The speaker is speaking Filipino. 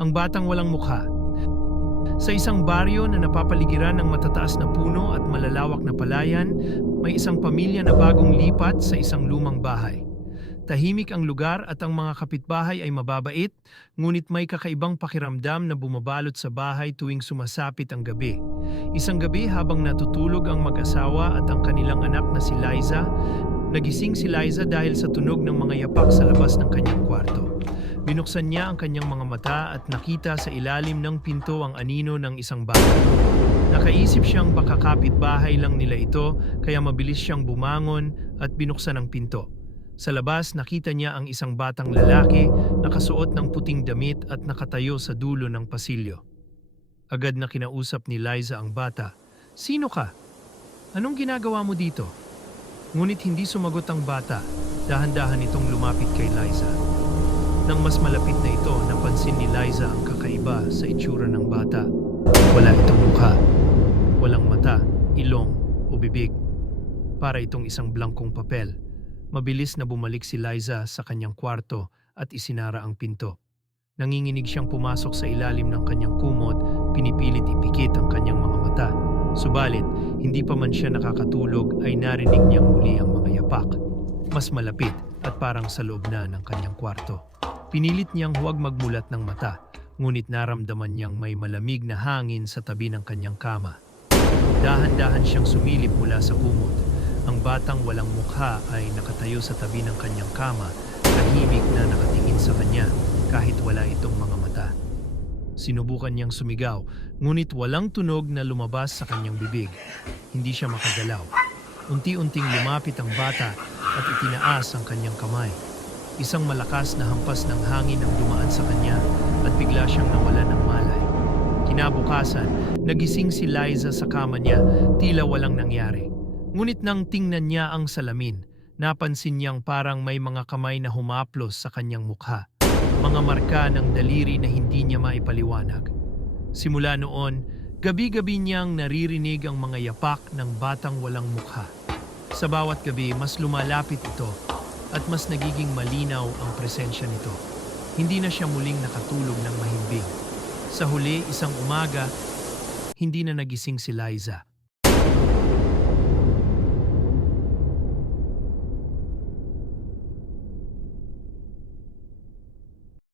Ang batang walang mukha. Sa isang baryo na napapaligiran ng matataas na puno at malalawak na palayan, may isang pamilya na bagong lipat sa isang lumang bahay. Tahimik ang lugar at ang mga kapitbahay ay mababait, ngunit may kakaibang pakiramdam na bumabalot sa bahay tuwing sumasapit ang gabi. Isang gabi habang natutulog ang mag-asawa at ang kanilang anak na si Liza, nagising si Liza dahil sa tunog ng mga yapak sa labas ng kanyang kwarto. Binuksan niya ang kanyang mga mata at nakita sa ilalim ng pinto ang anino ng isang bata. Nakaisip siyang baka kapitbahay lang nila ito kaya mabilis siyang bumangon at binuksan ang pinto. Sa labas nakita niya ang isang batang lalaki nakasuot ng puting damit at nakatayo sa dulo ng pasilyo. Agad na kinausap ni Liza ang bata. Sino ka? Anong ginagawa mo dito? Ngunit hindi sumagot ang bata. Dahan-dahan itong lumapit kay Liza. Nang mas malapit na ito, napansin ni Liza ang kakaiba sa itsura ng bata. Wala itong mukha. Walang mata, ilong o bibig. Para itong isang blangkong papel. Mabilis na bumalik si Liza sa kanyang kwarto at isinara ang pinto. Nanginginig siyang pumasok sa ilalim ng kanyang kumot, pinipilit ipikit ang kanyang mga mata. Subalit, hindi pa man siya nakakatulog ay narinig niyang muli ang mga yapak. Mas malapit at parang sa loob na ng kanyang kwarto. Pinilit niyang huwag magmulat ng mata, ngunit naramdaman niyang may malamig na hangin sa tabi ng kanyang kama. Dahan-dahan siyang sumilip mula sa kumot. Ang batang walang mukha ay nakatayo sa tabi ng kanyang kama, tahimik na nakatingin sa kanya kahit wala itong mga mata. Sinubukan niyang sumigaw, ngunit walang tunog na lumabas sa kanyang bibig. Hindi siya makagalaw. Unti-unting lumapit ang bata at itinaas ang kanyang kamay. Isang malakas na hampas ng hangin ang dumaan sa kanya at bigla siyang nawala ng malay. Kinabukasan, nagising si Liza sa kama niya, tila walang nangyari. Ngunit nang tingnan niya ang salamin, napansin niyang parang may mga kamay na humaplos sa kanyang mukha. Mga marka ng daliri na hindi niya maipaliwanag. Simula noon, gabi-gabi niyang naririnig ang mga yapak ng batang walang mukha. Sa bawat gabi, mas lumalapit ito at mas nagiging malinaw ang presensya nito. Hindi na siya muling nakatulog ng mahimbing. Sa huli, isang umaga, hindi na nagising si Liza.